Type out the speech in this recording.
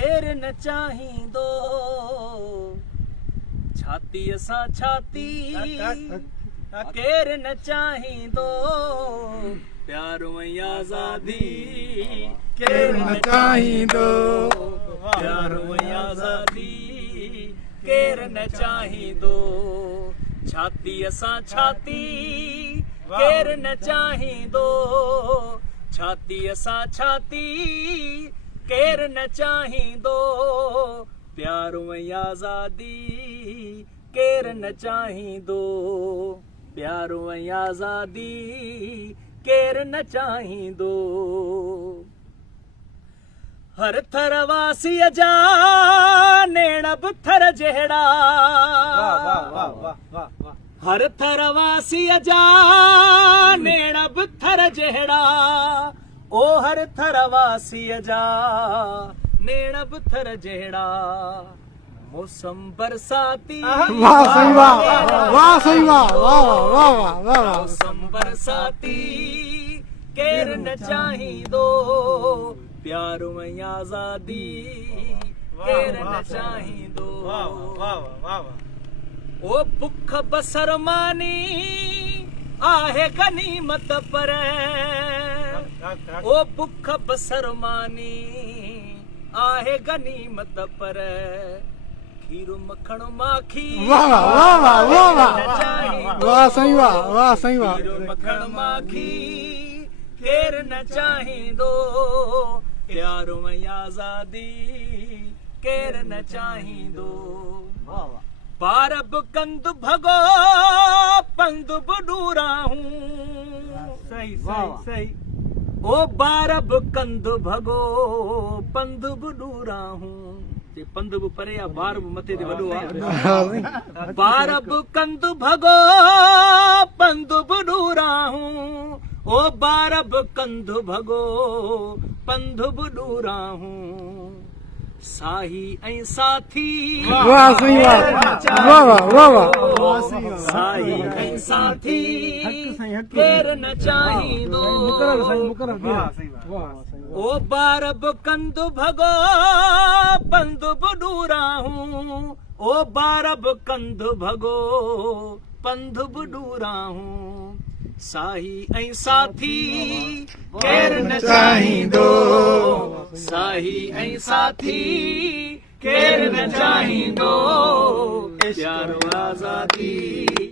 केर न चाहींदो छाती असां छाती केर न चाहींदो प्यार में आजादी केर न चाहींदो प्यार में आजादी केर न चाहींदो छाती असां छाती केर न चाहींदो छाती असां छाती केर न चाहींदो प्यार में आजादी केर न चाहींदो प्यार में आजादी केर न चाहींदो हर थर वासीअ जा नेण बि थर जहिड़ा हर थर वासीअ जा नेण बि थर जहिड़ा ओ हर थर वासीअ जा नेण बि थर जहिड़ा मौसम बरसाती वाह सही वाह सही वाह मौसम बरसाती केर न चाहींदो प्यार में आजादी केर न चाहींदो ओ भुख बसर मानी आहे गनीमत पर ओ भुख बसर मानी आहे गनीमत पर खीर मखण माखी वाह सही वाह खीर मखण माखी केर न चाहींदो प्यार में आजादी केर न चाहींदो बार बि कंद भगो पंध बि डूरा हूं सही सही ओ बार बि कंद भगो पंध बि डूरा हूं पंध बि परे आहे बार बि मथे ते वॾो आहे बार बि कंद भगो पंध बि डूरा हूं ओ बार बि कंद भगो पंध बि डूरा हूं साही ऐं साथी वाह सही वाह साही ऐं साथी केर न चाहींदो ओ बार बि कंद भगो पंध बि डूरा हूं ओ बार बि कंद भगो पंध बि डूरा हूं साही ऐं साथी केर न चाहींदो साही ऐं साथी केर न चाहींदो प्यार आजादी